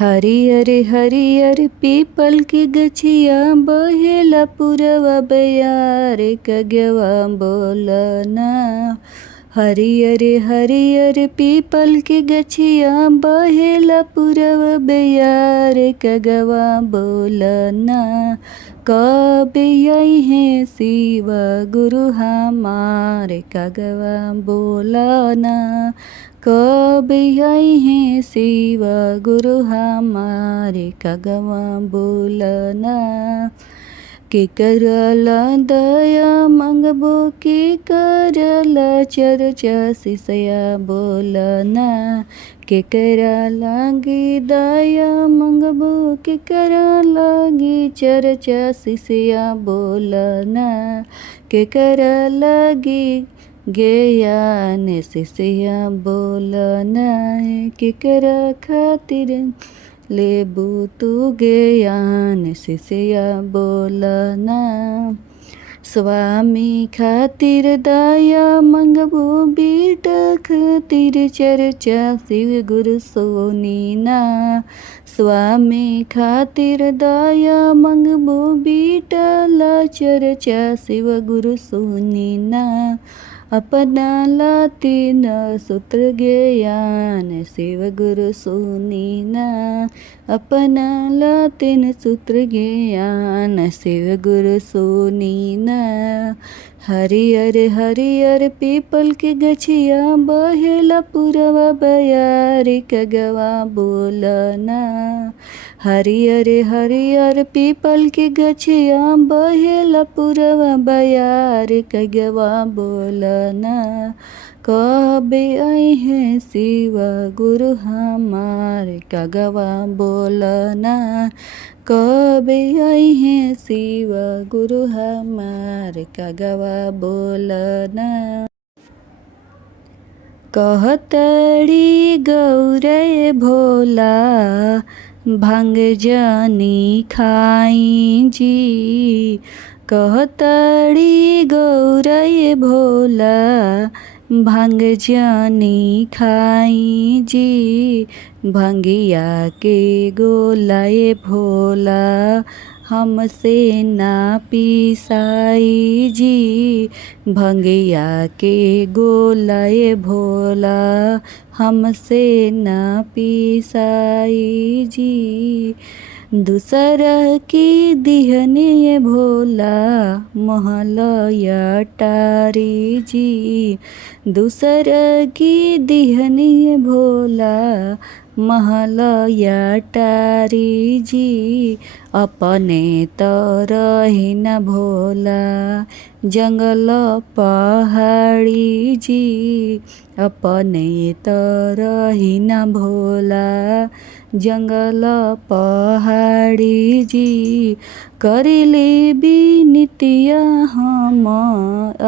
हरियर पीपल की गछिया बहेला पुरवा बयार कगवा बोलना। हरियर पीपल की गछिया बहेला पुरवा बयार कगवा बोलना। कब आई है शिव गुरु हमारे कगवा बोलना। कब आई है शिव गुरु हमारे कगवा बोलना। के करला दया मंगबो के करला चर्चा शिष्या बोलना। के करला गी दया मंगबो के करला गी चर्चा शिष्या बोलना। के करला गी ज्ञान शिष्या बोलना। केकरा खातिर लेबू तू ज्ञान शिष्या बोलना। स्वामी खातिर दया मंगबो बेटा खातिर चर्चा शिव गुरु सोनीना। स्वामी खातिर दया मंगबो बेटा ला चर्चा शिव गुरु सोनीना। अपना ला तीन सूत्र ज्ञान शिव गुरु सुनीना। अपना ला तीन सूत्र ज्ञान शिव गुरु सुनीना। हरियर पीपल के गछिया बहेला पुरवा बयार कगवा बोलना। हरियर पीपल के गछिया बहेला पुरवा बयार कगवा बोलना। कब आई है शिव गुरु हमारे कगवा बोलना। कब आई है शिव गुरु हमारे कगवा बोलना। कहतड़ी गौरे भोला भांग जानी खाई जी। कहतड़ी गौरे भोला भांग जानी खाई जी। भंगिया के गोलाए भोला हमसे ना पिसाई जी। भंगिया के गोलाए भोला हमसे ना पिसाई जी। दूसरा की दिहने भोला महलया टारी जी। दूसरा की दिहने भोला महलया टारी जी। अपने तो रही न भोला जंगल पहाड़ी जी। अपने तो रही न भोला जंगल पहाड़ी जी। करिले बिनतिया हम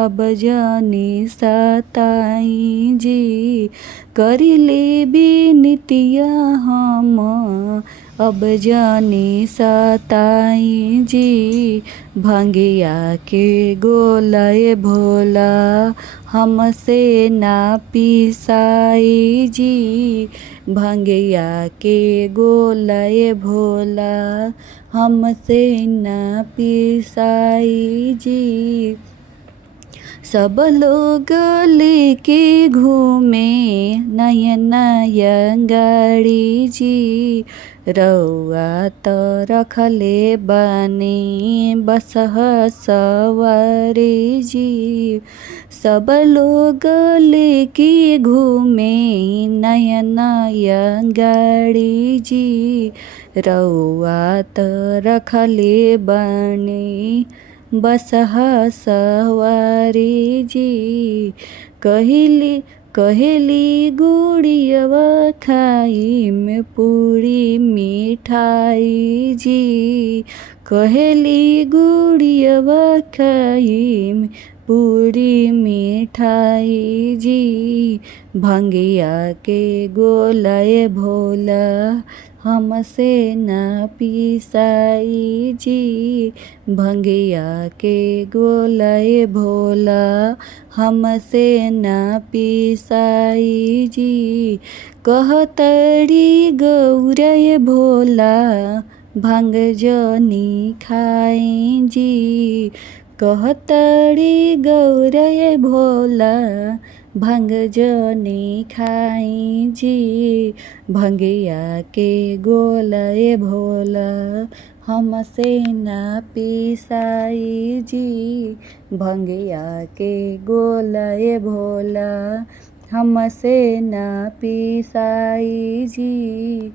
अब जानी सताई जी। करिले बिनतिया हम अब जानी सताई जी। भंगिया के गोलाए भोला हमसे ना पिसाई जी। भंगिया के गोलाए भोला हमसे ना पिसाई जी। सब लोग लेके घूमे नया नया गाड़ी जी। रउआ तो रखले बानी बस सवारी जी। सब लोग लेके घूमे नया नया गाड़ी जी। रउआ तो रखले बानी बस सवारी जी। कहेली गुड़ियवा खाई में पूरी मिठाई जी। कहेली गुड़ियवा खाई में पूरी मिठाई जी। भंगिया के गोलाए भोला हमसे ना पिसाई जी। भंगिया के गोलाए भोला हमसे ना पिसाई जी। कहतड़ी गौरय भोला भांग जनी खाई जी। कहतड़ी गौरय भोला भांग जनी खाई जी। भंगिया के गोलय भोला हमसे ना पिसाई जी। भंगिया के गोलय भोला हमसे ना पिसाई जी।